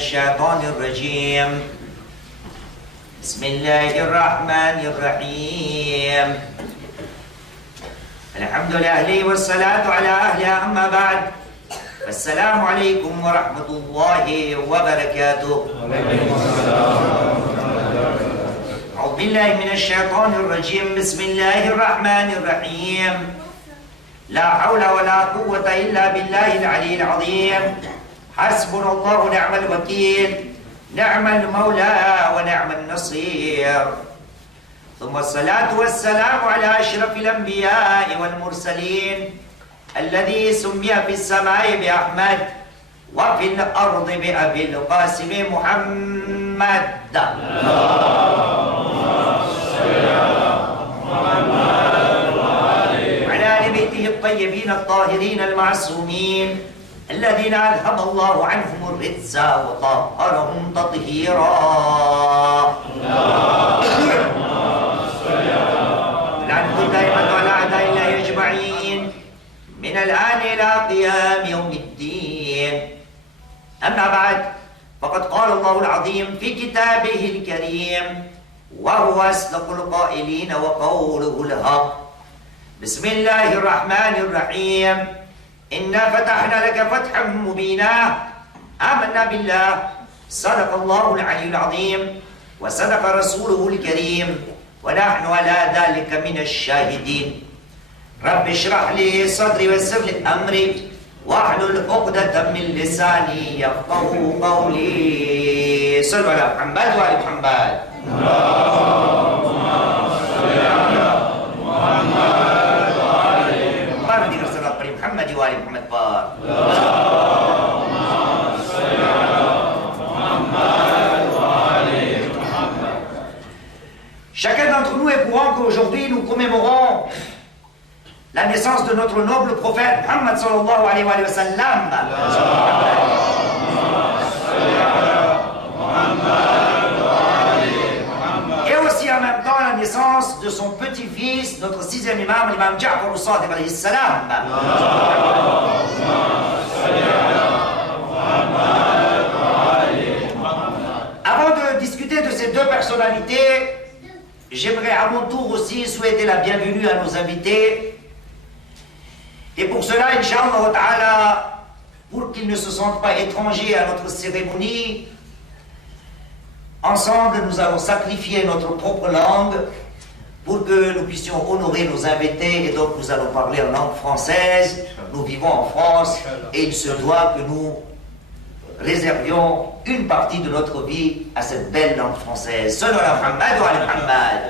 الشيطان الرجيم بسم الله الرحمن الرحيم الحمد لله والصلاة على أهلها أما بعد السلام عليكم ورحمة الله وبركاته أعوذ بالله من الشيطان الرجيم بسم الله الرحمن الرحيم لا حول ولا قوة إلا بالله العلي العظيم حسبنا الله ونعم الوكيل نعم المولى ونعم النصير ثم الصلاة والسلام على أشرف الأنبياء والمرسلين الذي سمي في السماء بأحمد وفي الأرض بأبي القاسم محمد وعلى آل بيته الطيبين الطاهرين المعصومين الذين أذهب الله عنهم الرجس وطهرهم تطهيرا لعنة دائمة على أعداء الله أجمعين من الآن إلى قيام يوم الدين أما بعد فقد قال الله العظيم في كتابه الكريم وهو أصدق القائلين وقوله الحق بسم الله الرحمن الرحيم إنا فتحنا لك فتحا مبينا آمنا بالله صدق الله العلي العظيم وصدق رسوله الكريم ونحن على ذلك من الشاهدين رب اشرح لي صدري ويسر لي أمري واحلل عقدة من لساني يفقهوا قولي صلوا على محمد وآل محمد اللهم صل على محمد وآل محمد محمد وآل محمد بار اللهم صل على محمد وآل محمد. Chacun d'entre nous est courant qu'aujourd'hui nous commémorons la naissance de notre noble prophète Muhammad sallallahu alayhi wa sallam. Et aussi en même temps la naissance de son petit-fils, notre sixième imam, l'imam Ja'far al-Sadiq alayhi salam. Avant de discuter de ces deux personnalités, j'aimerais à mon tour aussi souhaiter la bienvenue à nos invités. Et pour cela, Inch'Allah Ta'ala, pour qu'ils ne se sentent pas étrangers à notre cérémonie, ensemble nous allons sacrifier notre propre langue pour que nous puissions honorer nos invités. Et donc nous allons parler en langue française. Nous vivons en France et il se doit que nous réservions une partie de notre vie à cette belle langue française. Sallu ala Muhammad wa ala Muhammad.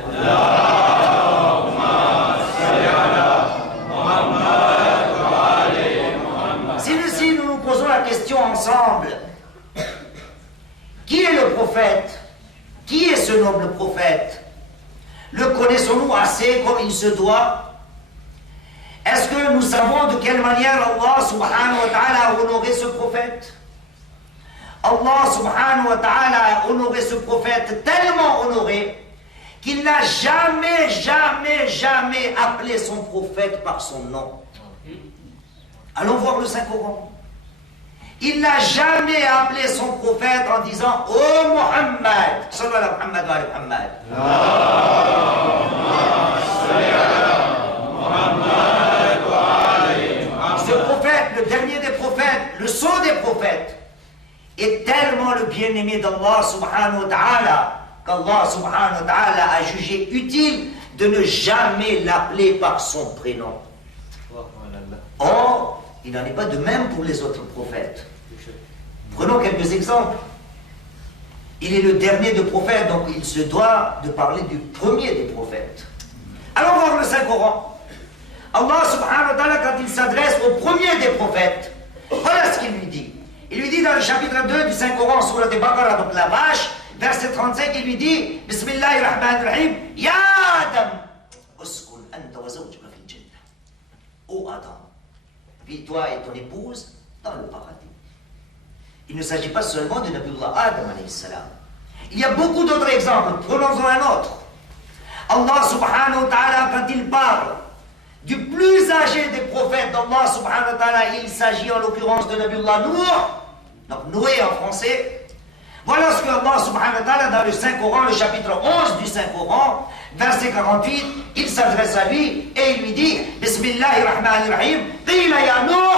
Si nous nous posons la question ensemble, qui est le prophète? Qui est ce noble prophète? Le connaissons-nous assez comme il se doit? Est-ce que nous savons de quelle manière Allah subhanahu wa ta'ala a honoré ce prophète? Allah subhanahu wa ta'ala a honoré ce prophète, tellement honoré qu'il n'a jamais appelé son prophète par son nom. Allons voir le Saint-Coran. Il n'a jamais appelé son prophète en disant « Oh Muhammad » sallallahu Muhammad wa Muhammad. Ce prophète, le dernier des prophètes, le sceau des prophètes, est tellement le bien-aimé d'Allah subhanahu wa ta'ala qu'Allah subhanahu wa ta'ala a jugé utile de ne jamais l'appeler par son prénom. Or, il n'en est pas de même pour les autres prophètes. Prenons quelques exemples. Il est le dernier des prophètes, donc il se doit de parler du premier des prophètes. Allons voir le Saint-Coran. Allah subhanahu wa ta'ala, quand il s'adresse au premier des prophètes, voilà ce qu'il lui dit. Il lui dit dans le chapitre 2 du Saint-Coran, sur le Baqara, donc la vache, verset 35, il lui dit Bismillahirrahmanirrahim, Ya Adam, uskun anta wa zawjuka fil jannah. Ô Adam, vis toi et ton épouse dans le paradis. Il ne s'agit pas seulement de Nabiullah Adam alayhi salam. Il y a beaucoup d'autres exemples, prenons-en un autre. Allah subhanahu wa ta'ala, quand il parle du plus âgé des prophètes d'Allah subhanahu wa ta'ala, il s'agit en l'occurrence de Nabiullah Nour, donc Noé en français, Voilà ce que Allah subhanahu wa ta'ala dans le Saint-Coran, le chapitre 11 du Saint-Coran, verset 48, il s'adresse à lui et il lui dit Bismillahirrahmanirrahim, Qila ya Nuh,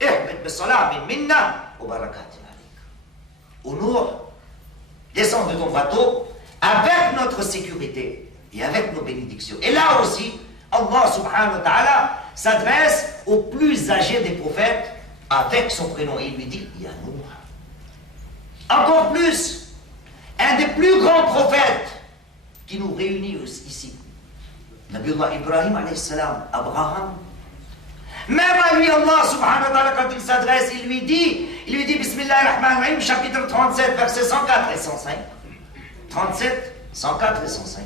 ihbit bisalamin minna wa barakatin alayk. Ô Nuh, descends de ton bateau avec notre sécurité et avec nos bénédictions. Et là aussi, Allah subhanahu wa ta'ala s'adresse au plus âgé des prophètes avec son prénom. Et il lui dit Ya Nuh. Encore plus, un des plus grands prophètes qui nous réunit ici, Nabiullah Ibrahim alayhi salam, Abraham. Même à lui, Allah subhanahu wa ta'ala, quand il s'adresse, il lui dit Bismillahirrahmanirrahim, chapitre 37, versets 104 et 105. 37, 104 et 105.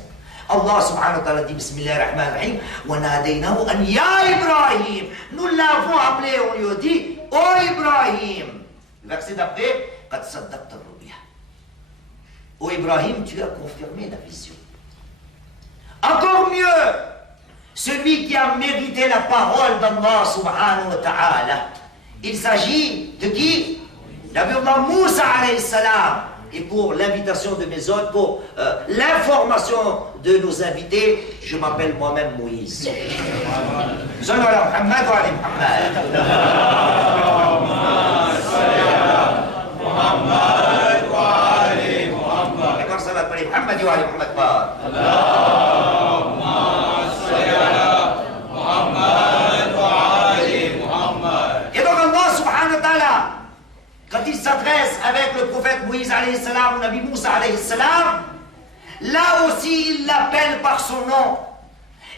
Allah subhanahu wa ta'ala dit Bismillahirrahmanirrahim, wa nadaynahu an ya Ibrahim. Nous l'avons appelé, on lui a dit, ô Ibrahim. Le verset d'après, Qad saddaqta ar-ru'ya. Ô Ibrahim, tu as confirmé la vision. Encore mieux, celui qui a mérité la parole d'Allah subhanahu wa ta'ala. Il s'agit de qui? Nabiullah Moussa alayhi salam. Et pour l'invitation de mes hôtes, pour l'information de nos invités, je m'appelle moi-même Moïse. Sallu ala Muhammad wa ali Muhammad. Muhammad wa ali Muhammad. D'accord, ça va parler Muhammad wa ali Muhammad. Quand il s'adresse avec le prophète Moïse alayhi salam ou Nabi Moussa alayhi salam, là aussi il l'appelle par son nom.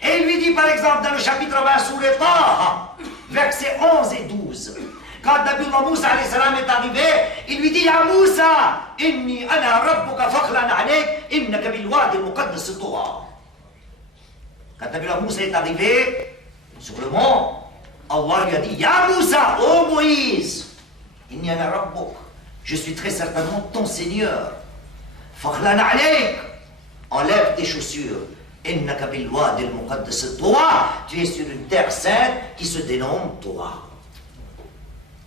Et il lui dit par exemple dans le chapitre 20 sous le Taha, versets 11 et 12, quand Nabi Moussa alayhi salam est arrivé, il lui dit Ya Moussa, inni ana rabbuka fakhlan alayk, innaka bil wadi al-muqaddas tuwa. Quand Nabi Moussa est arrivé sur le mont, Allah lui a dit Ya Moussa, ô Moïse, je suis très certainement ton Seigneur. Fakhlan alayk, enlève tes chaussures. Innaka bil wadi al-muqaddas tuwa, tu es sur une terre sainte qui se dénomme Torah.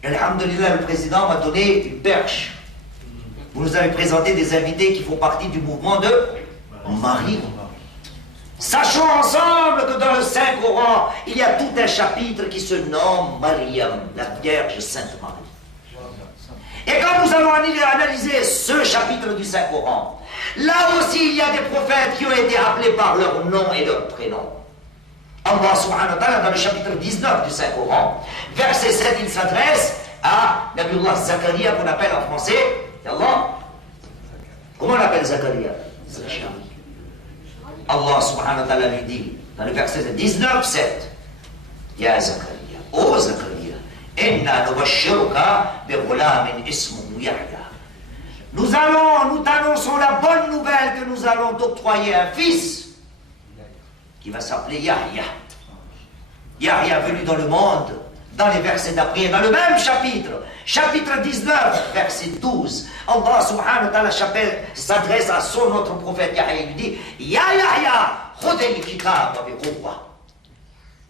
Alhamdulillah, le président m'a donné une perche. Vous nous avez présenté des invités qui font partie du mouvement de Marie. Sachons ensemble que dans le Saint-Coran, il y a tout un chapitre qui se nomme Mariam, la Vierge Sainte Marie. Et quand nous allons analyser ce chapitre du Saint-Coran, là aussi il y a des prophètes qui ont été appelés par leur nom et leur prénom. Allah subhanahu wa ta'ala, dans le chapitre 19 du Saint-Coran, verset 7, il s'adresse à Nabiullah Zakaria, qu'on appelle en français, Allah. Comment on appelle Zakaria? Allah subhanahu wa ta'ala lui dit, dans le verset 19, 7, Ya Zakaria, ô Zakaria, Inna nubashiruka bi ghulamin ismuhu Yahya. Nous t'annonçons la bonne nouvelle que nous allons t'octroyer un fils qui va s'appeler Yahya. Yahya venu dans le monde, dans les versets d'après, dans le même chapitre, chapitre 19, verset 12. Allah subhanahu wa ta'ala s'adresse à son autre prophète Yahya, il lui dit Ya Yahya, khudil kitab bi quwwa.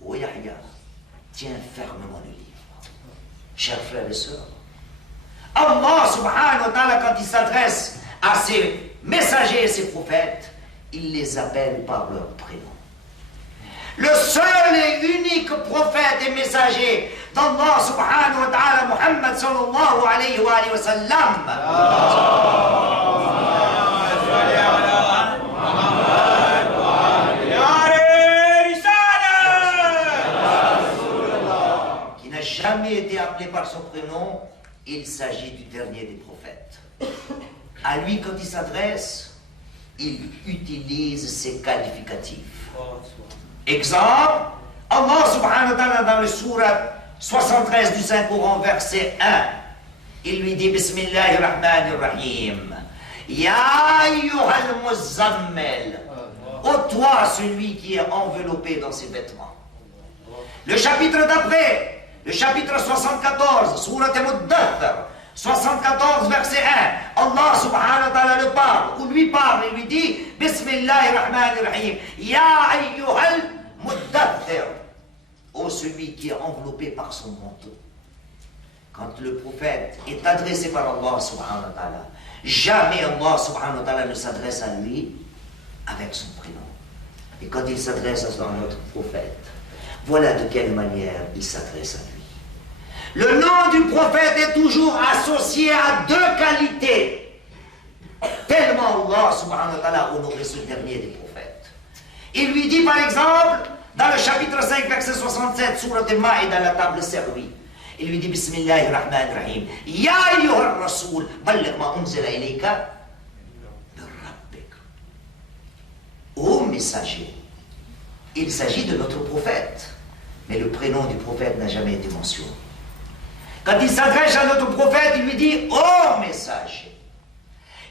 Oh Yahya, tiens fermement le livre. Chers frères et sœurs, Allah subhanahu wa ta'ala, quand il s'adresse à ses messagers et ses prophètes, il les appelle par leur prénom. Le seul et unique prophète et messager d'Allah subhanahu wa ta'ala, Muhammad sallallahu alayhi wa sallam. Qui n'a jamais été appelé par son prénom, il s'agit du dernier des prophètes. À lui, quand il s'adresse, il utilise ses qualificatifs. Exemple, Allah subhanahu wa ta'ala dans le surat 73 du Saint-Coran, verset 1, il lui dit Bismillahirrahmanirrahim, Ya ayyuhal muzammil, ô toi celui qui est enveloppé dans ses vêtements. Le chapitre d'après, le chapitre 74, surat Muddathir, 74 verset 1, Allah subhanahu wa ta'ala le parle, ou lui parle et lui dit Bismillahirrahmanirrahim, Ya ayyuhal Muddathir, ô celui qui est enveloppé par son manteau. Quand le prophète est adressé par Allah subhanahu wa ta'ala, jamais Allah subhanahu wa ta'ala ne s'adresse à lui avec son prénom. Et quand il s'adresse à notre prophète, voilà de quelle manière il s'adresse à lui. Le nom du prophète est toujours associé à deux qualités. Tellement Allah subhanahu wa ta'ala a honoré ce dernier des prophètes. Il lui dit par exemple, dans le chapitre 5, verset 67, sourate Maïda, la table servie, il lui dit Bismillahir Rahmanir Rahim, Ya ayyuhar Rasoul, balligh ma unzila ilayka min rabbik. Ô messager, il s'agit de notre prophète, mais le prénom du prophète n'a jamais été mentionné. Quand il s'adresse à notre prophète, il lui dit ô messager.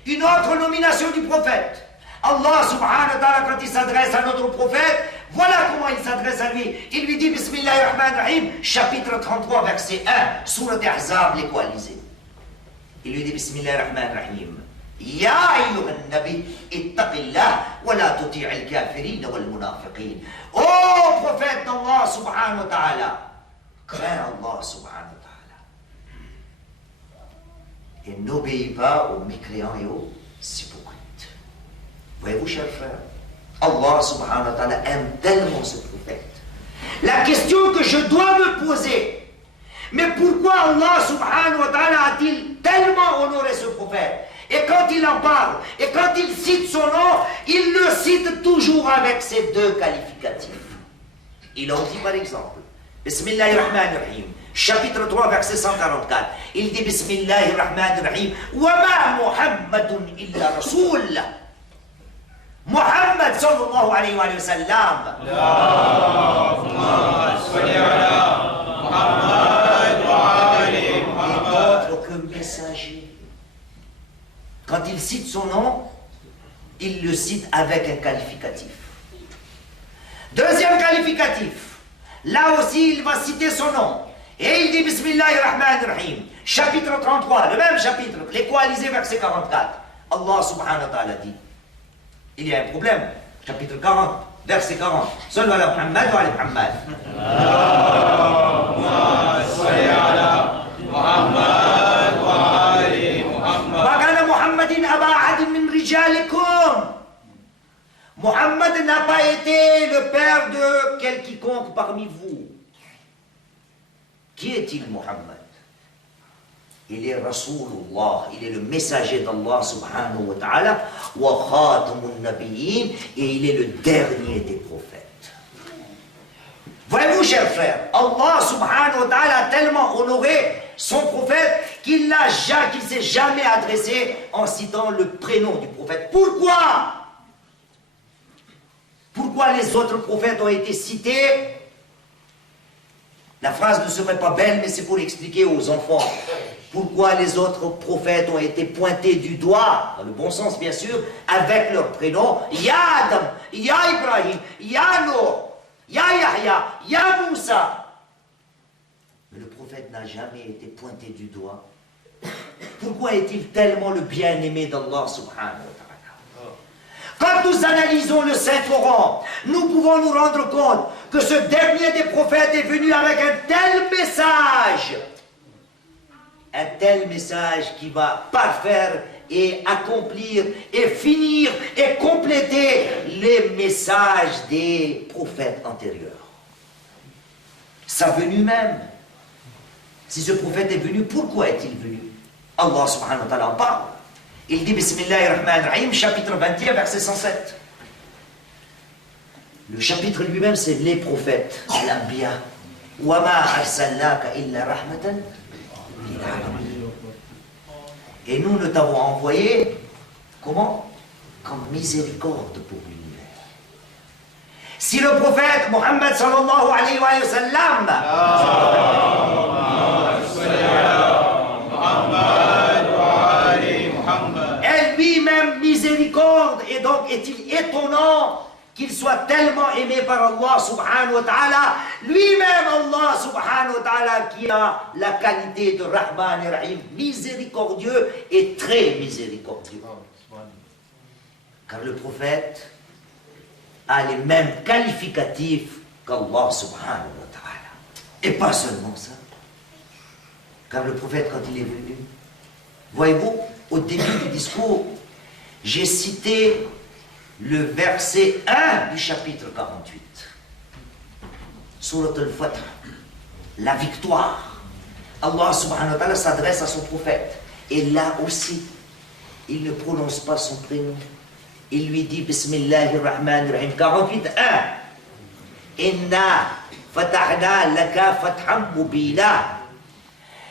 Une autre nomination du prophète. Allah subhanahu wa ta'ala, quand il s'adresse à notre prophète, voilà comment il s'adresse à lui. Il lui dit Bismillahirrahmanirrahim, chapitre 33, verset 1, sourate Ahzab, les coalisés. Il lui dit Bismillahirrahmanirrahim. Ya ayyuhan nabi, ittaqillah, wa la tuti'il kafirin wal munafiqin. Ô prophète d'Allah subhanahu wa ta'ala, crains Allah subhanahu wa ta'ala. Et n'obéis pas aux mécréants et aux hypocrites. Voyez-vous, chers frères, Allah subhanahu wa ta'ala aime tellement ce prophète. La question que je dois me poser, mais pourquoi Allah subhanahu wa ta'ala a-t-il tellement honoré ce prophète? Et quand il en parle, et quand il cite son nom, il le cite toujours avec ces deux qualificatifs. Il en dit par exemple, Bismillahirrahmanirrahim, chapitre 3, verset 144. Il dit Bismillahirrahmanirrahim, Wa ma Muhammadun illa Rasoul. Muhammad sallallahu alayhi wa sallam. Allahumma salli ala Muhammad wa ali Muhammad. D'autre que messager. Quand il cite son nom, il le cite avec un qualificatif. Deuxième qualificatif. Là aussi, il va citer son nom. Et il dit Bismillahirrahmanirrahim. Chapitre 33, le même chapitre, les coalisés, verset 44. Allah subhanahu wa ta'ala dit. Il y a un problème. Chapitre 40, verset 40. Sallu ala Muhammad wa ala Muhammad. Allahumma salli ala Muhammad wa ali Muhammad. Wa kana Muhammadin aba ahadin min rijalikum. Muhammad n'a pas été le père de quel quiconque parmi vous. Qui est-il, Muhammad? Il est Rasulullah, il est le messager d'Allah subhanahu wa ta'ala, wa khatamun nabiyyin, et il est le dernier des prophètes. Voyez-vous, chers frères, Allah subhanahu wa ta'ala a tellement honoré son prophète qu'il ne s'est jamais adressé en citant le prénom du prophète. Pourquoi? Pourquoi les autres prophètes ont été cités? La phrase ne serait pas belle, mais c'est pour expliquer aux enfants. Pourquoi les autres prophètes ont été pointés du doigt, dans le bon sens bien sûr, avec leur prénom. Ya Adam, Ya Ibrahim, Ya Nour, Ya Yahya, Ya Moussa. Mais le prophète n'a jamais été pointé du doigt. Pourquoi est-il tellement le bien-aimé d'Allah subhanahu wa ta'ala? Quand nous analysons le Saint-Coran, nous pouvons nous rendre compte que ce dernier des prophètes est venu avec un tel message. Un tel message qui va parfaire et accomplir et finir et compléter les messages des prophètes antérieurs. Sa venue même. Si ce prophète est venu, pourquoi est-il venu? Allah subhanahu wa ta'ala en parle. Il dit Bismillahirrahmanirrahim, chapitre 21, verset 107. Le chapitre lui-même, c'est les prophètes, l'Anbiya. Wa ma arsalnaka illa rahmatan. Et nous ne t'avons envoyé, comment? Comme miséricorde pour l'univers. Si le prophète Muhammad sallallahu alayhi wa sallam est lui-même miséricorde, et donc est-il étonnant qu'il soit tellement aimé par Allah subhanahu wa ta'ala, lui-même Allah subhanahu wa ta'ala qui a la qualité de Rahman et Rahim, miséricordieux et très miséricordieux. Car le prophète a les mêmes qualificatifs qu'Allah subhanahu wa ta'ala. Et pas seulement ça. Car le prophète, quand il est venu, voyez-vous, au début du discours, j'ai cité le verset 1 du chapitre 48. Surat al-Fath, la victoire. Allah subhanahu wa ta'ala s'adresse à son prophète. Et là aussi, il ne prononce pas son prénom. Il lui dit Bismillahir Rahmanir Rahim. 48, 1. Inna fatahna laka fatham mubina.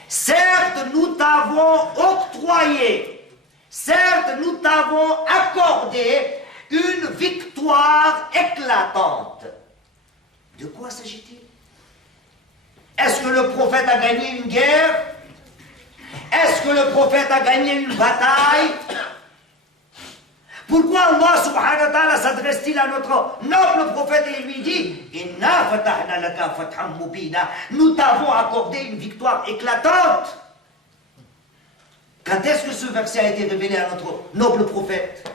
Certes, nous t'avons octroyé, certes, nous t'avons accordé une victoire éclatante. De quoi s'agit-il? Est-ce que le prophète a gagné une guerre? Est-ce que le prophète a gagné une bataille? Pourquoi Allah subhanahu wa ta'ala s'adresse-t-il à notre noble prophète et lui dit Inna fatahna laka fatham mubina. Nous t'avons accordé une victoire éclatante. Quand est-ce que ce verset a été révélé à notre noble prophète?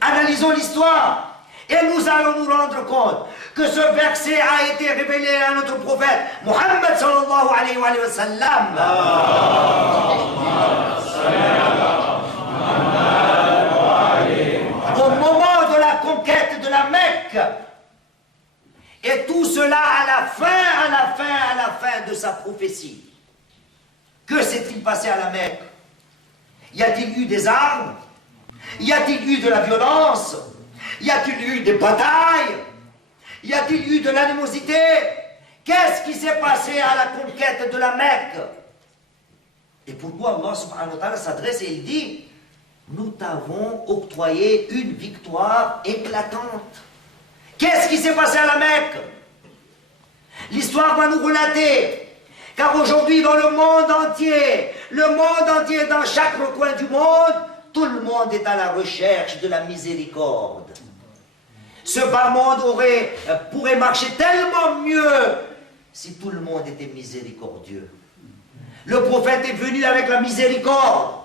Analysons l'histoire et nous allons nous rendre compte que ce verset a été révélé à notre prophète Muhammad sallallahu alayhi wa sallam. Au moment de la conquête de la Mecque. Et tout cela à la fin de sa prophétie. Que s'est-il passé à la Mecque? Y a-t-il eu des armes? Y a-t-il eu de la violence? Y a-t-il eu des batailles? Y a-t-il eu de l'animosité? Qu'est-ce qui s'est passé à la conquête de la Mecque? Et pourquoi Allah subhanahu wa ta'ala s'adresse et il dit nous t'avons octroyé une victoire éclatante. Qu'est-ce qui s'est passé à la Mecque? L'histoire va nous relater. Car aujourd'hui, dans le monde entier, dans chaque recoin du monde, tout le monde est à la recherche de la miséricorde. Ce bas monde pourrait marcher tellement mieux si tout le monde était miséricordieux. Le prophète est venu avec la miséricorde.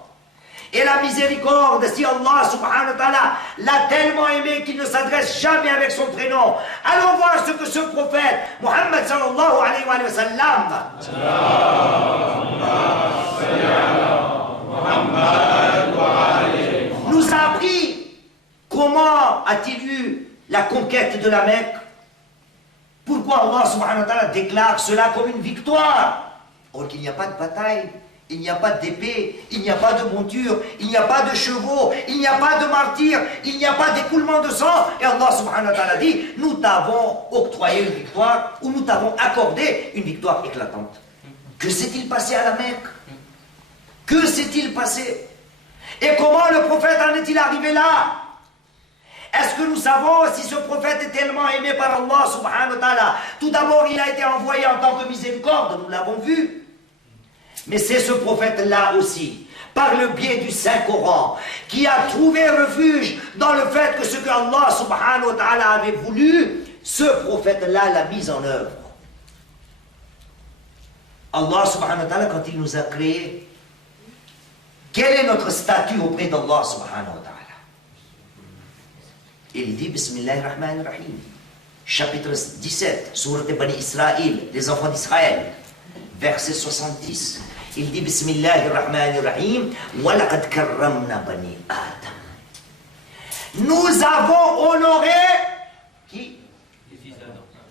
Et la miséricorde, si Allah subhanahu wa ta'ala l'a tellement aimé qu'il ne s'adresse jamais avec son prénom. Allons voir ce que ce prophète, Muhammad sallallahu alayhi wa sallam, nous a appris. Comment a-t-il eu la conquête de la Mecque? Pourquoi Allah subhanahu wa ta'ala déclare cela comme une victoire? Or qu'il n'y a pas de bataille. Il n'y a pas d'épée, il n'y a pas de monture, il n'y a pas de chevaux, il n'y a pas de martyrs, il n'y a pas d'écoulement de sang. Et Allah subhanahu wa ta'ala dit, nous t'avons octroyé une victoire, ou nous t'avons accordé une victoire éclatante. Que s'est-il passé à la Mecque? Que s'est-il passé? Et comment le prophète en est-il arrivé là? Est-ce que nous savons si ce prophète est tellement aimé par Allah subhanahu wa ta'ala? Tout d'abord, il a été envoyé en tant que miséricorde, nous l'avons vu. Mais c'est ce prophète-là aussi, par le biais du Saint-Coran, qui a trouvé refuge dans le fait que ce que Allah subhanahu wa ta'ala avait voulu, ce prophète-là l'a mis en œuvre. Allah subhanahu wa ta'ala, quand il nous a créés, quel est notre statut auprès d'Allah subhanahu wa ta'ala? Il dit, Bismillahirrahmanirrahim, chapitre 17, Surat Bani Israël, les enfants d'Israël, verset 70. Il dit Bismillahirrahmanirrahim wa laqad karramna bani Adam. Nous avons honoré qui?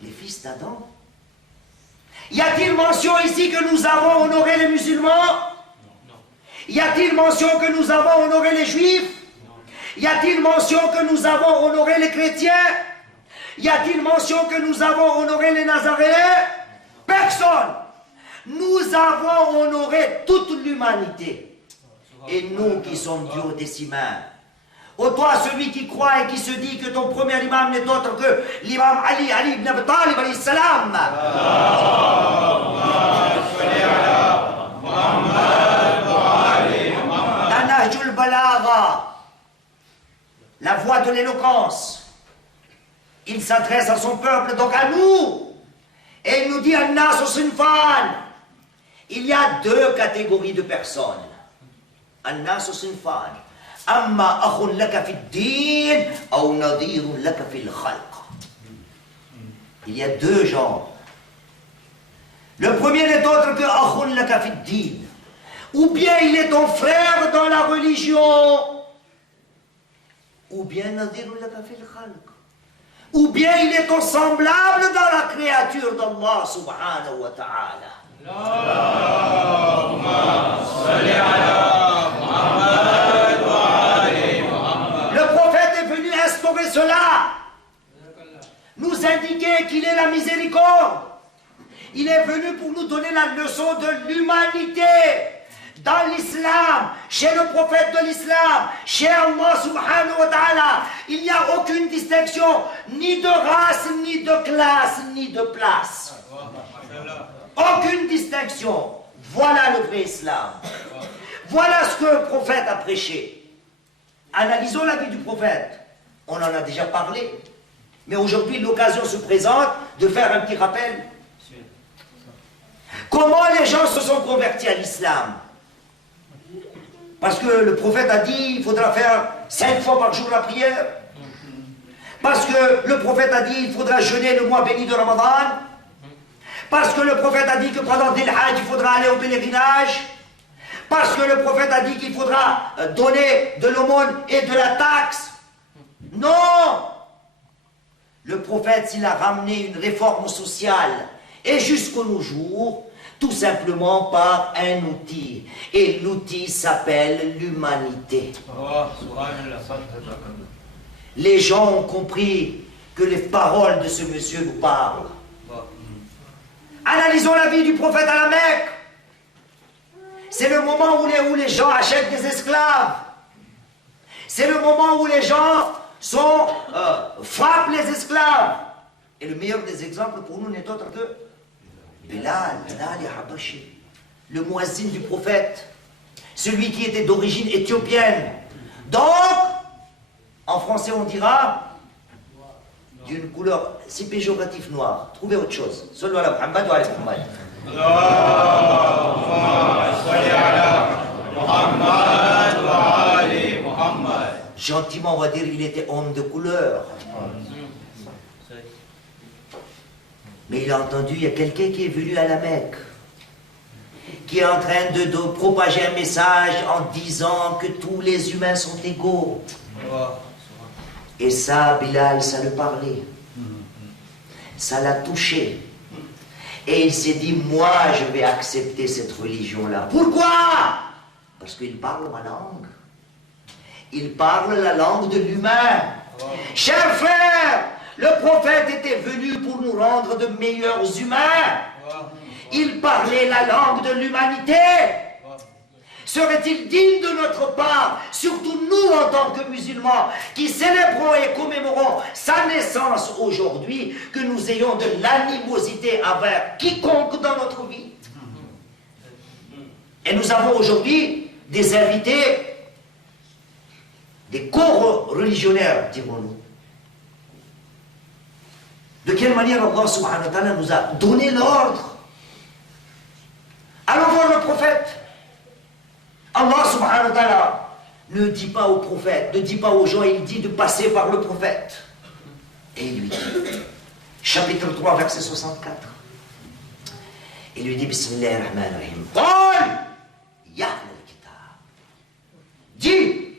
Les fils d'Adam. Y a-t-il mention ici que nous avons honoré les musulmans? Y a-t-il mention que nous avons honoré les juifs? Y a-t-il mention que nous avons honoré les chrétiens? Y a-t-il mention que nous avons honoré les nazaréens? Personne. Nous avons honoré toute l'humanité. Et nous qui sommes duodécimains. Ô toi, celui qui croit et qui se dit que ton premier imam n'est autre que l'imam Ali ibn Abi Talib alayhi salam. La Nahjul Balagha, la voix de l'éloquence. Il s'adresse à son peuple, donc à nous. Et il nous dit An-Nas Sinfan. Il y a deux catégories de personnes. An-Nas Sinfan. Amma akhun laka fi ad-din ou nadirun laka fi al-khalq. Il y a deux genres. Le premier n'est autre que akhun laka fi ad-din. ou bien il est ton frère dans la religion, ou bien ou bien il est ton semblable dans la créature d'Allah subhanahu wa ta'ala. Le prophète est venu instaurer cela, nous indiquer qu'il est la miséricorde. Il est venu pour nous donner la leçon de l'humanité. Dans l'islam, chez le prophète de l'islam, chez Allah subhanahu wa ta'ala, il n'y a aucune distinction, ni de race, ni de classe, ni de place. Aucune distinction. Voilà le vrai islam. Voilà ce que le prophète a prêché. Analysons la vie du prophète. On en a déjà parlé. Mais aujourd'hui, l'occasion se présente de faire un petit rappel. Comment les gens se sont convertis à l'islam? Parce que le prophète a dit il faudra faire 5 fois par jour la prière. Parce que le prophète a dit il faudra jeûner le mois béni de Ramadan. Parce que le prophète a dit que pendant Dhul Hajj il faudra aller au pèlerinage. Parce que le prophète a dit qu'il faudra donner de l'aumône et de la taxe. Non! Le prophète, s'il a ramené une réforme sociale, et jusqu'à nos jours, tout simplement par un outil. Et l'outil s'appelle l'humanité. Les gens ont compris que les paroles de ce monsieur nous parlent. Analysons la vie du prophète à la Mecque. C'est le moment où les gens achètent des esclaves. C'est le moment où les gens frappent les esclaves. Et le meilleur des exemples pour nous n'est autre que Bilal et Habashi, le muazzin du prophète, celui qui était d'origine éthiopienne. Donc, en français on dira d'une couleur si péjorative noire. Trouvez autre chose. Sallu ala Muhammad wa ala Muhammad. Gentiment, on va dire il était homme de couleur. Mais il a entendu, il y a quelqu'un qui est venu à la Mecque, qui est en train de propager un message en disant que tous les humains sont égaux. Et ça, Bilal, ça le parlait. Ça l'a touché. Et il s'est dit, moi, je vais accepter cette religion-là. Pourquoi? Parce qu'il parle ma langue. Il parle la langue de l'humain. Chers frères, le prophète était venu pour nous rendre de meilleurs humains. Il parlait la langue de l'humanité. Serait-il digne de notre part, surtout nous en tant que musulmans, qui célébrons et commémorons sa naissance aujourd'hui, que nous ayons de l'animosité envers quiconque dans notre vie? Et nous avons aujourd'hui des invités, des co-religionnaires, dirons-nous. De quelle manière Allah subhanahu wa ta'ala nous a donné l'ordre? Allons voir le prophète. Allah subhanahu wa ta'ala ne dit pas au prophète, ne dit pas aux gens, il dit de passer par le prophète. Et il lui dit, chapitre 3, verset 64. Il lui dit, Bismillahirrahmanirrahim. Qul, ya ahlal kitab. Dis,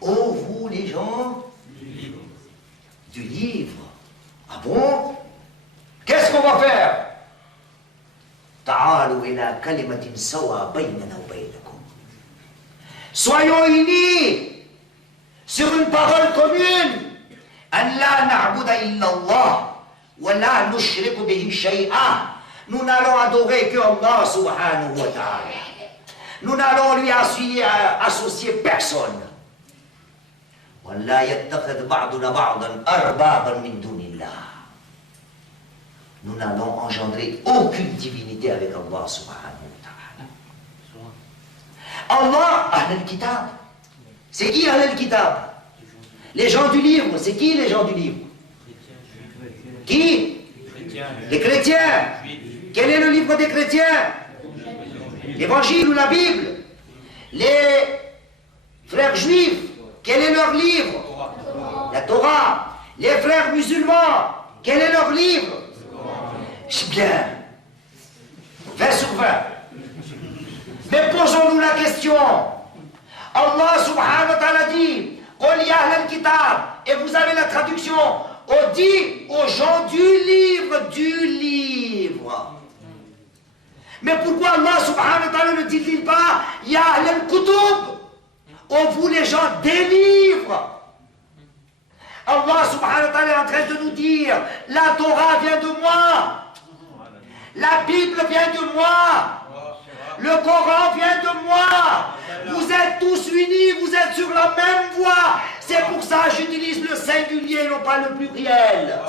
ô vous les gens du livre. Ah bon? Qu'est-ce qu'on va faire? Ta'alu ila kalimatin sawa baynana wa baynakum. Soyons unis sur une parole commune. An la na'buda illa Allah wa la nushriku bihi shay'a. Nous n'allons adorer que Allah subhanahu wa ta'ala. Nous n'allons lui associer personne. Wa la yattakhidh ba'duna ba'dan arbaban min dunillah. Nous n'allons engendrer aucune divinité avec Allah subhanahu wa ta'ala. Allah, Ahl al-Kitab. C'est qui Ahl al-Kitab? Les gens du livre. C'est qui les gens du livre? Qui? Les chrétiens. Quel est le livre des chrétiens? L'évangile ou la Bible? Les frères juifs, quel est leur livre? La Torah. Les frères musulmans, quel est leur livre? C'est bien. 20 sur 20. Mais posons-nous la question. Allah subhanahu wa ta'ala dit, Qul ya ahl al-kitab, et vous avez la traduction, on dit aux gens du livre. Mais pourquoi Allah subhanahu wa ta'ala ne dit-il pas, ya ahl al-kutub, on vous les gens des livres? Allah subhanahu wa ta'ala est en train de nous dire, la Torah vient de moi, la Bible vient de moi, le Coran vient de moi, vous êtes tous unis, vous êtes sur la même voie, c'est pour ça que j'utilise le singulier, non pas le pluriel.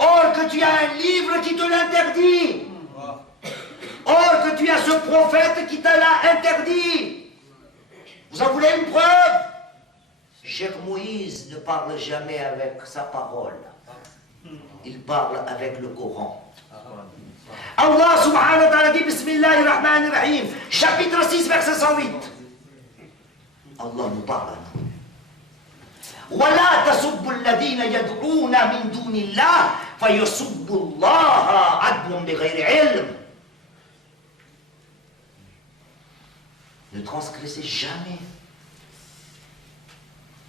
Or que tu as un livre qui te l'interdit. Or que tu as ce prophète qui te l'a interdit. Vous en voulez une preuve? Cheikh Moïse ne parle jamais avec sa parole. Il parle avec le Coran. Allah subhanahu wa ta'ala dit Bismillahirrahmanirrahim, chapitre 6, verset 108. Allah nous parle à nous. وَلَا تَسُبُّوا الَّذِينَ يَدْعُونَ مِن دُونِ اللَّهِ فَيَسُبُّوا اللَّهَ عَدْوًا بِغَيْرِ عِلْمٍ. Ne transgressez jamais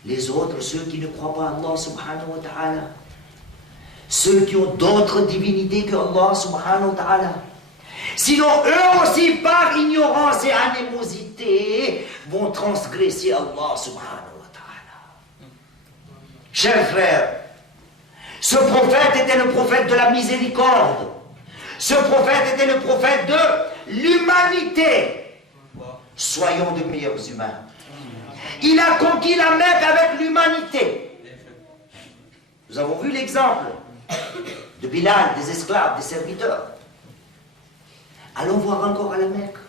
les autres, ceux qui ne croient pas à Allah subhanahu wa ta'ala, ceux qui ont d'autres divinités que Allah subhanahu wa ta'ala. Sinon, eux aussi, par ignorance et animosité, vont transgresser Allah subhanahu. Chers frères, ce prophète était le prophète de la miséricorde. Ce prophète était le prophète de l'humanité. Soyons de meilleurs humains. Il a conquis la Mecque avec l'humanité. Nous avons vu l'exemple de Bilal, des esclaves, des serviteurs. Allons voir encore à la Mecque.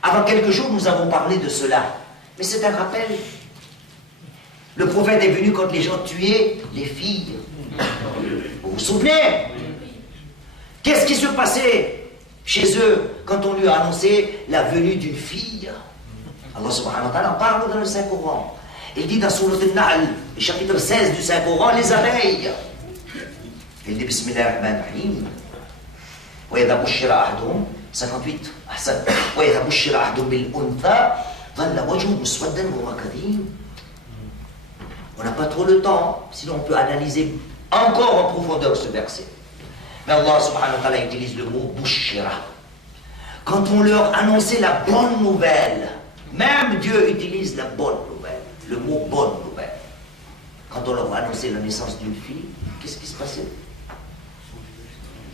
Avant quelques jours, nous avons parlé de cela. Mais c'est un rappel. Le prophète est venu quand les gens tuaient les filles. Vous vous souvenez? Qu'est-ce qui se passait chez eux quand on lui a annoncé la venue d'une fille? Allah subhanahu wa ta'ala en parle dans le Saint-Coran. Il dit dans Sourate Al-Nahl, le chapitre 16 du Saint-Coran, les abeilles. Il dit Bismillahirrahmanirrahim. وَإِذَا بُشِّرَ أَحَدُهُمْ 58 أحسن وَإِذَا بُشِّرَ أَحَدُهُمْ بِالْأُنثَى ظَلَّ وَجْهُهُ مُسْوَدًّا وَهُوَ كَظِيمٌ. On n'a pas trop le temps, sinon on peut analyser encore en profondeur ce verset. Mais Allah subhanahu wa ta'ala utilise le mot bushira. Quand on leur annonçait la bonne nouvelle, même Dieu utilise la bonne nouvelle, le mot bonne nouvelle. Quand on leur annonçait la naissance d'une fille, qu'est-ce qui se passait?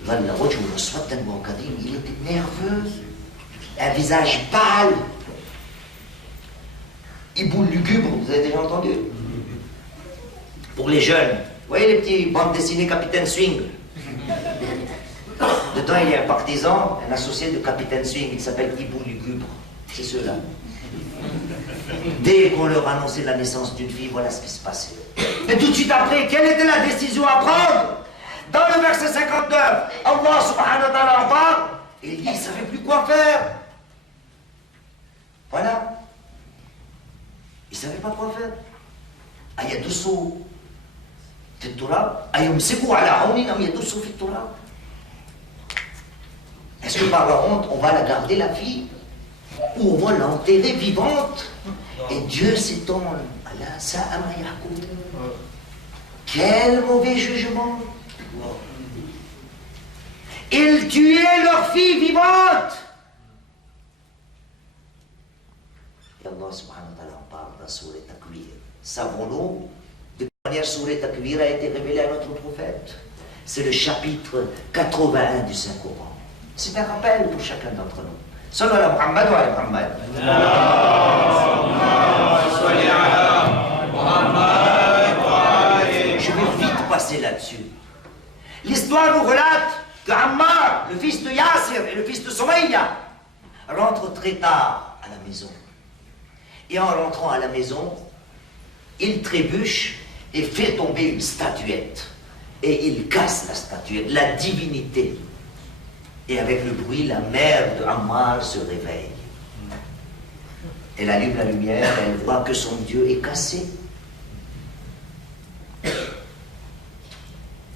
Il était nerveux, un visage pâle, hiboule lugubre, vous avez déjà entendu? Pour les jeunes, vous voyez les petits bandes dessinées Capitaine Swing? Dedans, il y a un partisan, un associé de Capitaine Swing, il s'appelle Hibou Lugubre. C'est ceux-là. Dès qu'on leur annonçait la naissance d'une fille, voilà ce qui se passait. Et tout de suite après, quelle était la décision à prendre? Dans le verset 59, Allah subhanahu wa ta'ala en parle, et il dit, il ne savait plus quoi faire. Voilà. Il ne savait pas quoi faire. Ayadusu fi turab, ayumsiku ala hawnin am yadusu fi turab. Est-ce que par la honte, on va la garder, la fille, ou on va l'enterrer vivante? Et Dieu s'étonne. Allah sa'a ma yahkum. Quel mauvais jugement! Ils tuaient leur fille vivante. Et Allah subhanahu wa ta'ala en parle dans Sourate Takwir. Savons-nous de quelle manière Sourate Takwir a été révélée à notre prophète? C'est le chapitre 81 du Saint-Coran. C'est un rappel pour chacun d'entre nous. Sallallahu ala Muhammad wa ala Muhammad. Je vais vite passer là-dessus. L'histoire nous relate que Ammar, le fils de Yasir et le fils de Soumaïa, rentre très tard à la maison. Et en rentrant à la maison, il trébuche et fait tomber une statuette. Et il casse la statuette, la divinité. Et avec le bruit, la mère de Ammar se réveille. Elle allume la lumière et elle voit que son Dieu est cassé.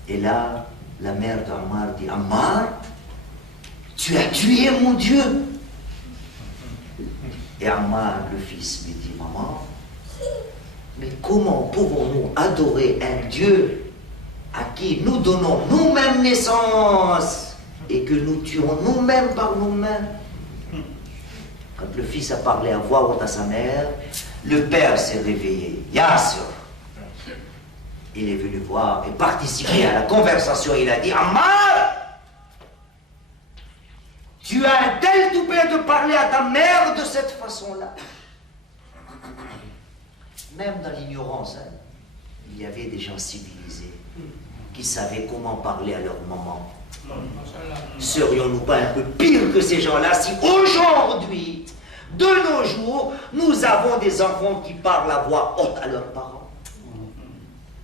Et là, la mère d'Ammar dit, Ammar, tu as tué mon Dieu. Et Ammar, le fils, lui dit, maman, mais comment pouvons-nous adorer un Dieu à qui nous donnons nous-mêmes naissance et que nous tuons nous-mêmes par nous-mêmes? Quand le fils a parlé à voix haute à sa mère, le père s'est réveillé. Yasser, il est venu voir et participer à la conversation. Il a dit, Ammar, tu as un tel toupet de parler à ta mère de cette façon-là. Même dans l'ignorance, hein, il y avait des gens civilisés qui savaient comment parler à leur maman. Serions-nous pas un peu pire que ces gens-là si aujourd'hui, de nos jours, nous avons des enfants qui parlent à voix haute à leurs parents?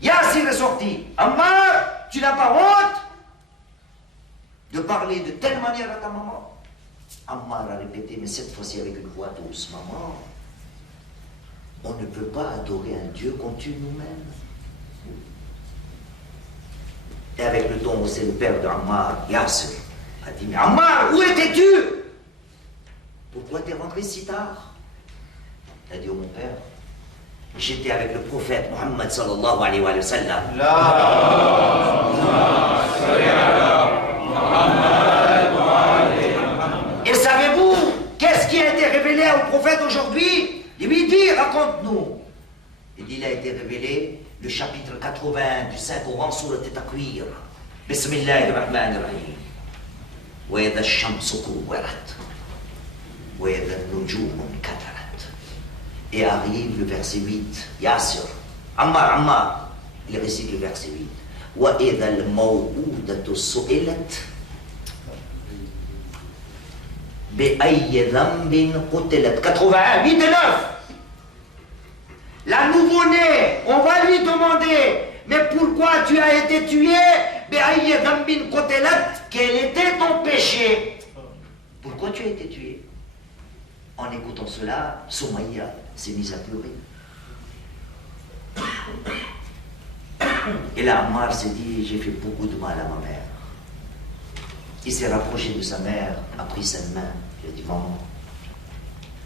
Yassir est sorti. Ammar, tu n'as pas honte de parler de telle manière à ta maman? Ammar a répété, mais cette fois-ci avec une voix douce, maman, on ne peut pas adorer un Dieu qu'on tue nous-mêmes. Et avec le ton où c'est le père d'Ammar, Yassir a dit, mais Ammar, où étais-tu? Pourquoi t'es rentré si tard? Il a dit, oh mon père, j'étais avec le prophète Muhammad sallallahu alayhi wa sallam. Et savez-vous, qu'est-ce qui a été révélé au prophète aujourd'hui? Il lui dit, raconte-nous. Il dit, il a été révélé le chapitre 80 du Saint-Coran sur le Takwir. Bismillahirrahmanirrahim. Wa idha ash-shamsu kuwirat. Wa idha an-nujumu kadarat. Et arrive le verset 8. Yassir. Ammar. Il récite le verset 8. Wa idha al-maw'udatu su'ilat. Bi ayyi dhanbin qutilat. 81, 8 et 9. La nouveau-née, on va lui demander, mais pourquoi tu as été tué? Quel était ton péché? Pourquoi tu as été tué? En écoutant cela, Soumaïa s'est mise à pleurer. Et là, Ammar s'est dit, j'ai fait beaucoup de mal à ma mère. Il s'est rapproché de sa mère, a pris sa main, il a dit, maman,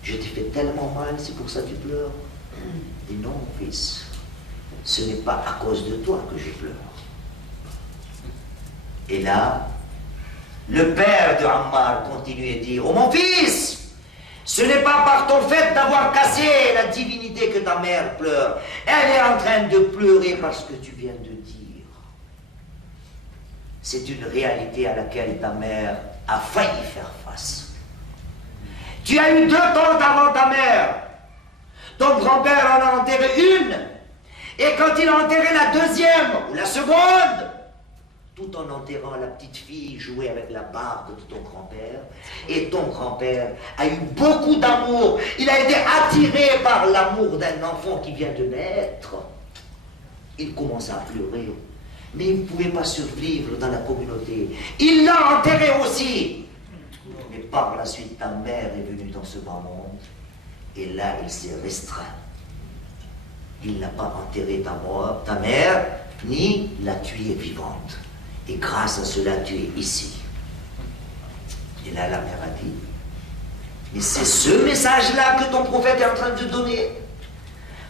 je t'ai fait tellement mal, c'est pour ça que tu pleures. Et non, fils, ce n'est pas à cause de toi que je pleure. Et là, le père de Ammar continue et dit, oh mon fils, ce n'est pas par ton fait d'avoir cassé la divinité que ta mère pleure. Elle est en train de pleurer parce que tu viens de dire. C'est une réalité à laquelle ta mère a failli faire face. Tu as eu 2 tantes avant ta mère. Ton grand-père en a enterré une, et quand il a enterré la deuxième, ou la seconde, tout en enterrant la petite fille, jouait avec la barbe de ton grand-père, et ton grand-père a eu beaucoup d'amour, il a été attiré par l'amour d'un enfant qui vient de naître. Il commença à pleurer, mais il ne pouvait pas survivre dans la communauté. Il l'a enterré aussi. Mais par la suite, ta mère est venue dans ce bas monde. Et là, il s'est restreint. Il n'a pas enterré ta mère, ni la tuer vivante. Et grâce à cela, tu es ici. Et là, la mère a dit, mais c'est ce message-là que ton prophète est en train de donner.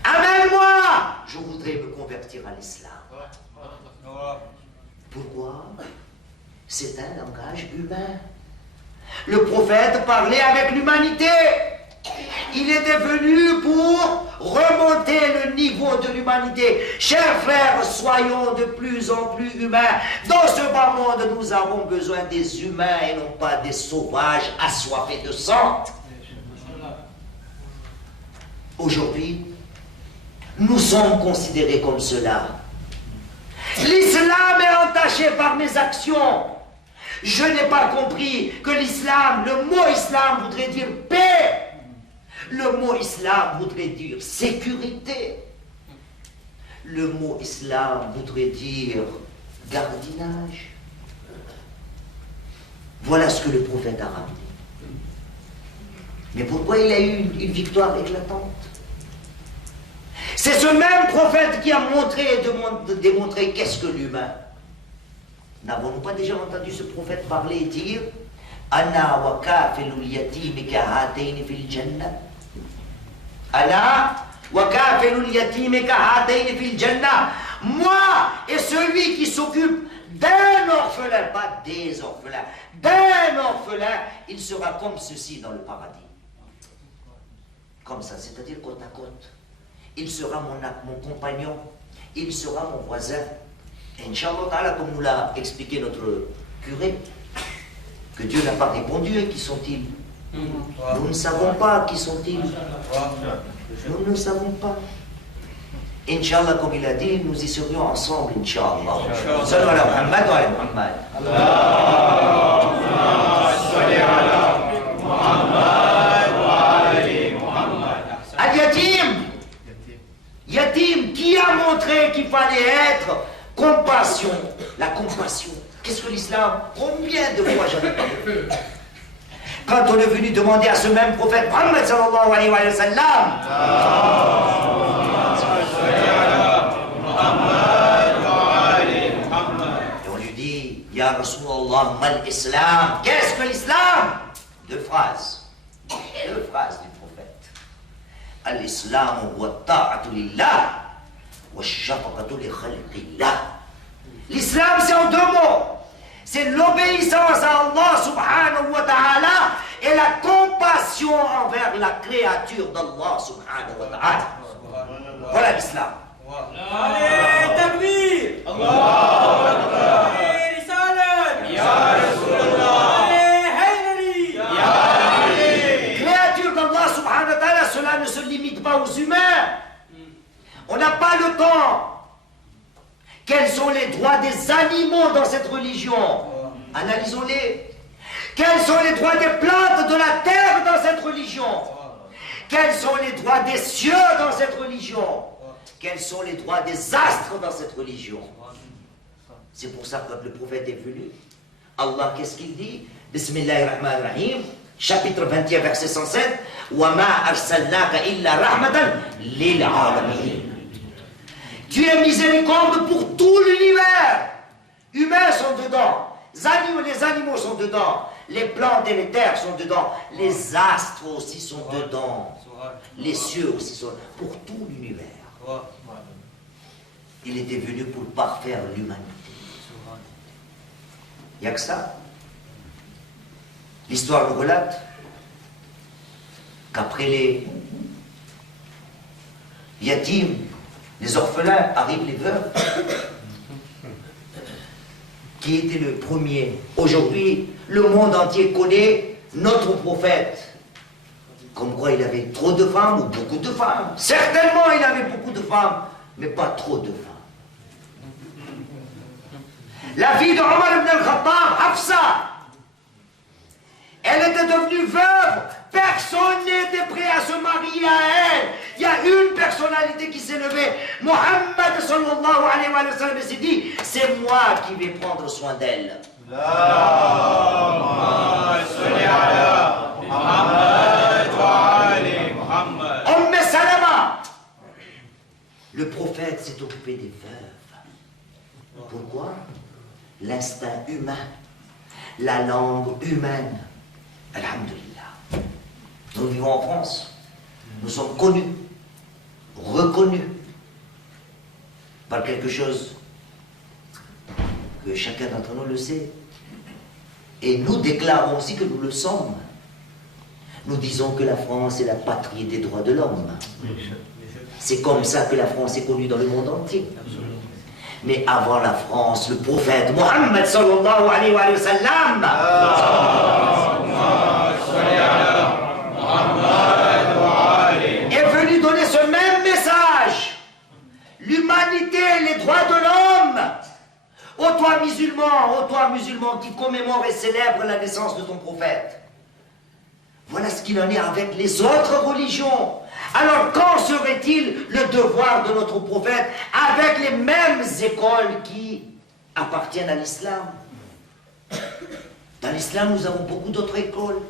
Amène-moi, je voudrais me convertir à l'islam. Pourquoi? C'est un langage humain. Le prophète parlait avec l'humanité. Il était venu pour remonter le niveau de l'humanité. Chers frères, soyons de plus en plus humains. Dans ce bas monde, nous avons besoin des humains et non pas des sauvages assoiffés de sang. Aujourd'hui, nous sommes considérés comme cela. L'islam est entaché par mes actions. Je n'ai pas compris que l'islam, le mot islam voudrait dire paix. Le mot islam voudrait dire sécurité. Le mot islam voudrait dire gardiennage. Voilà ce que le prophète a ramené. Mais pourquoi il a eu une victoire éclatante? C'est ce même prophète qui a montré et démontré qu'est-ce que l'humain. N'avons-nous pas déjà entendu ce prophète parler et dire Ana wa kafilul yatimi kahataini fil jannah. Ana wa kafilul yatimi kahataini fil jannah. Moi et celui qui s'occupe d'un orphelin, pas des orphelins, d'un orphelin, il sera comme ceci dans le paradis. Comme ça, c'est-à-dire côte à côte. Il sera mon compagnon, il sera mon voisin. Inch'Allah, comme nous l'a expliqué notre curé, que Dieu n'a pas répondu, et qui sont-ils? Nous ne savons pas qui sont-ils. Nous ne savons pas. Inch'Allah, comme il a dit, nous y serions ensemble, Inch'Allah. Salut ala Muhammad wa ala Muhammad. Allahumma salli ala Muhammad wa ala Muhammad. Al-Yatim. Yatim, qui a montré qu'il fallait être compassion? La compassion. Qu'est-ce que l'islam? Combien de fois j'en ai parlé? Quand on est venu demander à ce même prophète Muhammad sallallahu alayhi wa sallam, et on lui dit Ya Rasulallah, mal islam. Qu'est-ce que l'islam? Deux phrases. Deux phrases du prophète. Al-Islam wa ta'atu lillah wa shafaqatu li khalqillah. L'islam, c'est en deux mots. C'est l'obéissance à Allah subhanahu wa ta'ala et la compassion envers la créature d'Allah subhanahu wa ta'ala. Voilà l'islam. Allez, takbir! Allahu Akbar! Allez, risalat! Ya Rasulallah! Allez, haydari! Ya Ali! Créature d'Allah subhanahu wa ta'ala, cela ne se limite pas aux humains. On n'a pas le temps. Quels sont les droits des animaux dans cette religion? Analysons-les. Quels sont les droits des plantes de la terre dans cette religion? Quels sont les droits des cieux dans cette religion? Quels sont les droits des astres dans cette religion? C'est pour ça que quand le prophète est venu, Allah, qu'est-ce qu'il dit? Bismillahirrahmanirrahim, chapitre 21, verset 107. Wa ma arsalnaka illa rahmatan lil alamin. Tu es miséricorde pour tout l'univers. Humains sont dedans. Les animaux sont dedans. Les plantes et les terres sont dedans. Les astres aussi sont dedans. Les cieux aussi sont dedans. Pour tout l'univers. Il était venu pour parfaire l'humanité. Il n'y a que ça. L'histoire nous relate qu'après les yatim, les orphelins, arrivent les veuves. Qui était le premier? Aujourd'hui, le monde entier connaît notre prophète. Comme quoi il avait trop de femmes ou beaucoup de femmes. Certainement il avait beaucoup de femmes, mais pas trop de femmes. La fille de Omar ibn al-Khattab, Hafsa, elle était devenue veuve. Personne n'était prêt à se marier à elle. Il y a une personnalité qui s'est levée. Muhammad sallallahu alayhi wa sallam s'est dit, c'est moi qui vais prendre soin d'elle. Le prophète s'est occupé des veuves. Pourquoi? L'instinct humain, la langue humaine. Alhamdulillah. Nous vivons en France. Nous sommes connus, reconnus par quelque chose que chacun d'entre nous le sait. Et nous déclarons aussi que nous le sommes. Nous disons que la France est la patrie des droits de l'homme. C'est comme ça que la France est connue dans le monde entier. Mais avant la France, le prophète Mohammed sallallahu alayhi wa sallam est venu donner ce même message. L'humanité, les droits de l'homme Ô toi musulman qui commémore et célèbre la naissance de ton prophète. Voilà ce qu'il en est avec les autres religions. Alors quand serait-il le devoir de notre prophète avec les mêmes écoles qui appartiennent à l'islam? Dans l'islam, nous avons beaucoup d'autres écoles.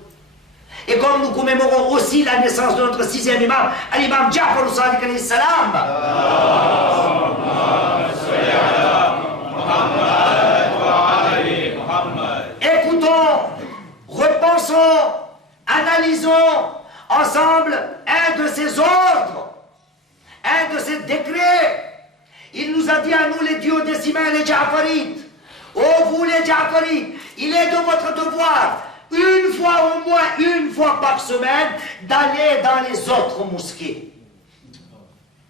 Et comme nous commémorons aussi la naissance de notre sixième imam, l'imam Ja'far al-Sadiq alayhi salam. Écoutons, repensons, analysons ensemble un de ses ordres, un de ses décrets. Il nous a dit à nous les duodécimains, les Ja'farites, ô vous les Ja'farites, il est de votre devoir, une fois au moins, une fois par semaine, d'aller dans les autres mosquées.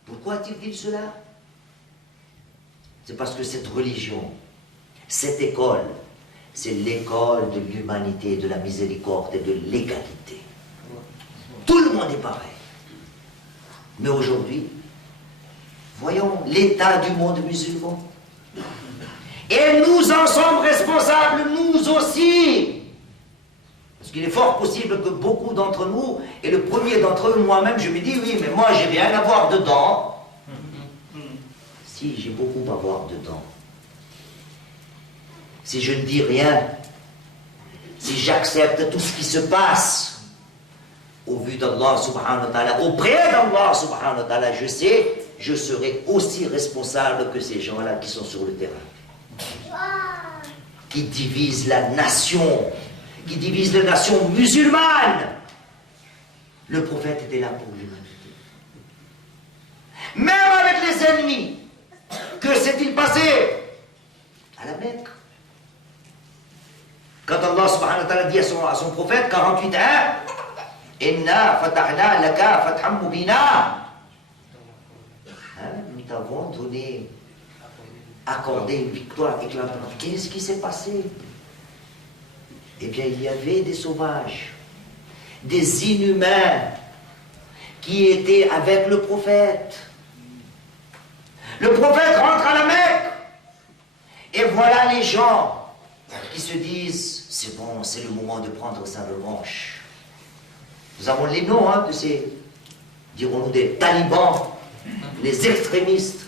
Pourquoi a-t-il dit cela? C'est parce que cette religion, cette école, c'est l'école de l'humanité, de la miséricorde et de l'égalité. Tout le monde est pareil. Mais aujourd'hui, voyons l'état du monde musulman. Et nous en sommes responsables, nous aussi. Parce qu'il est fort possible que beaucoup d'entre nous, et le premier d'entre eux, moi-même, je me dis, oui, mais moi, j'ai rien à voir dedans. Si, j'ai beaucoup à voir dedans. Si je ne dis rien, si j'accepte tout ce qui se passe, au vu d'Allah subhanahu wa ta'ala, auprès d'Allah subhanahu wa ta'ala, je sais, je serai aussi responsable que ces gens-là qui sont sur le terrain. Qui divisent la nation, qui divisent la nation musulmane. Le prophète était là pour l'humanité. Même avec les ennemis, que s'est-il passé à la Mecque? Quand Allah subhanahu wa ta'ala dit à son prophète, 48 ans, Inna fatahna laka fatham mubina. Nous t'avons donné, accordé une victoire éclatante. Qu'est-ce qui s'est passé? Eh bien, il y avait des sauvages, des inhumains qui étaient avec le prophète. Le prophète rentre à la Mecque et voilà les gens qui se disent c'est bon, c'est le moment de prendre sa revanche. Nous avons les noms de ces, dirons-nous, des talibans, les extrémistes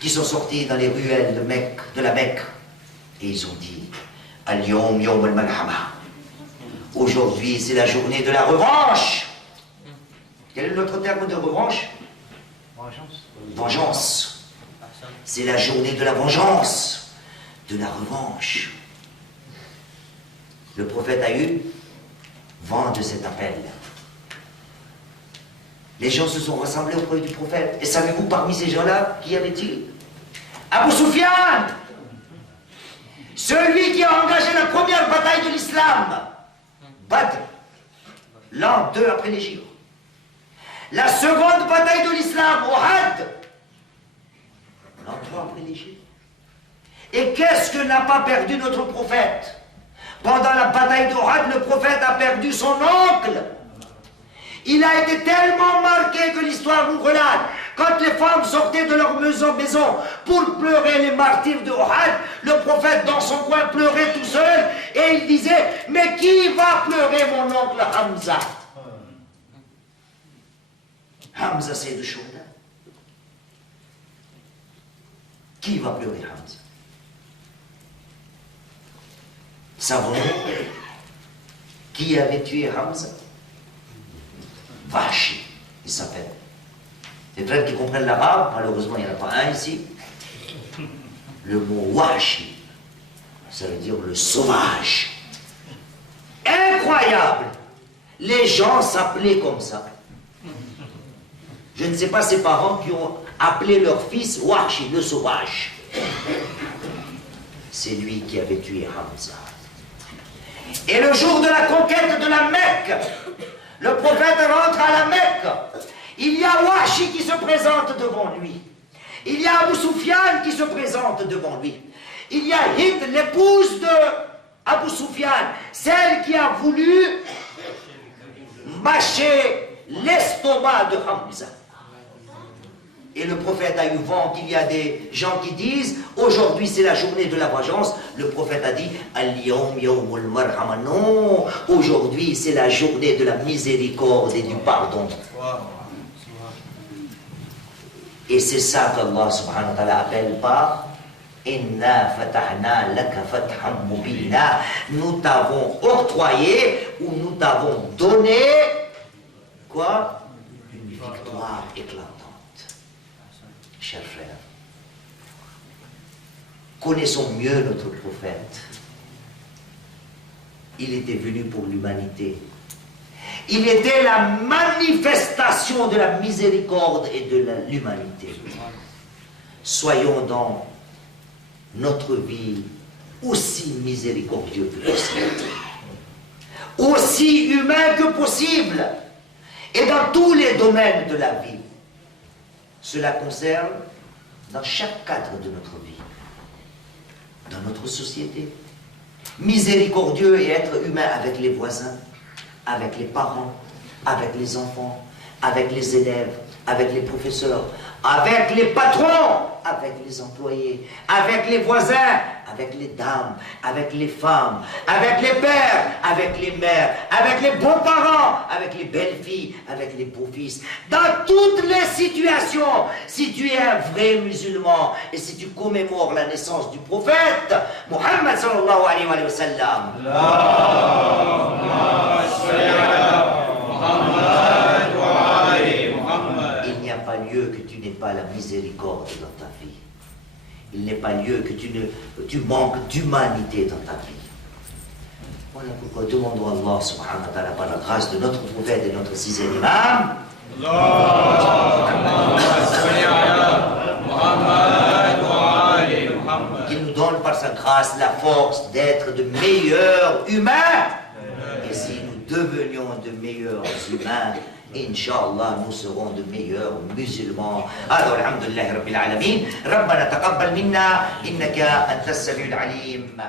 qui sont sortis dans les ruelles de la Mecque et ils ont dit Al-Yawm Yawm al-Malhama. Aujourd'hui, c'est la journée de la revanche. Quel est notre terme de revanche? Vengeance. C'est la journée de la vengeance, de la revanche. Le prophète a eu vent de cet appel. Les gens se sont rassemblés auprès du prophète. Et savez-vous parmi ces gens-là, qui y avait-il? Abu Sufyan, celui qui a engagé la première bataille de l'islam, Badr, l'an 2 après l'Hégire. La seconde bataille de l'islam, Uhud, l'an 3 après l'Hégire. Et qu'est-ce que n'a pas perdu notre prophète? Pendant la bataille d'Uhud, le prophète a perdu son oncle. Il a été tellement marqué que l'histoire nous relate. Quand les femmes sortaient de leur maison pour pleurer les martyrs de Uhud, le prophète dans son coin pleurait tout seul et il disait « Mais qui va pleurer mon oncle Hamza ?» Hamza, c'est de Shouda. Qui va pleurer Hamza? Savons-nous qui avait tué Hamza? Vachi, il s'appelle. Les frères qui comprennent l'arabe, malheureusement il n'y en a pas un ici. Le mot Washi, ça veut dire le sauvage. Incroyable! Les gens s'appelaient comme ça. Je ne sais pas ses parents qui ont appelé leur fils Washi, le sauvage. C'est lui qui avait tué Hamza. Et le jour de la conquête de la Mecque, le prophète rentre à la Mecque. Il y a Washi qui se présente devant lui. Il y a Abu Sufyan qui se présente devant lui. Il y a Hind, l'épouse de Abu Sufyan, celle qui a voulu mâcher l'estomac de Hamza. et le prophète a eu vent qu'il y a des gens qui disent aujourd'hui c'est la journée de la vengeance, le prophète a dit Al-yawm yawmul marhama. Non, aujourd'hui c'est la journée de la miséricorde et du pardon. Et c'est ça qu'Allah subhanahu wa ta'ala appelle par Inna fatahna laka fathan mubina. Nous t'avons octroyé ou nous t'avons donné quoi? Une victoire éclatante. Chers frères, connaissons mieux notre prophète. Il était venu pour l'humanité. Il était la manifestation de la miséricorde et de l'humanité. Soyons dans notre vie aussi miséricordieux que possible, aussi humain que possible, et dans tous les domaines de la vie. Cela concerne dans chaque cadre de notre vie, dans notre société. Miséricordieux et être humain avec les voisins, avec les parents, avec les enfants, avec les élèves, avec les professeurs, avec les patrons, avec les employés, avec les voisins, avec les dames, avec les femmes, avec les pères, avec les mères, avec les beaux-parents, avec les belles-filles, avec les beaux-fils. Dans toutes les situations, si tu es un vrai musulman et si tu commémores la naissance du prophète, Muhammad sallallahu alayhi wa sallam, il n'y a pas lieu que tu n'aies pas la miséricorde dans ta vie. Il n'est pas lieu que tu manques d'humanité dans ta vie. Voilà pourquoi demandons à Allah subhanahu wa ta'ala par la grâce de notre prophète et notre sixième imam qu'il nous donne par sa grâce la force d'être de meilleurs humains. Et si nous devenions de meilleurs humains, Inch'Allah, nous serons de meilleurs musulmans. Alors, alhamdulillah, Rabbil Alamin. Rabbana taqabbal minna, innaka antas samiul alim.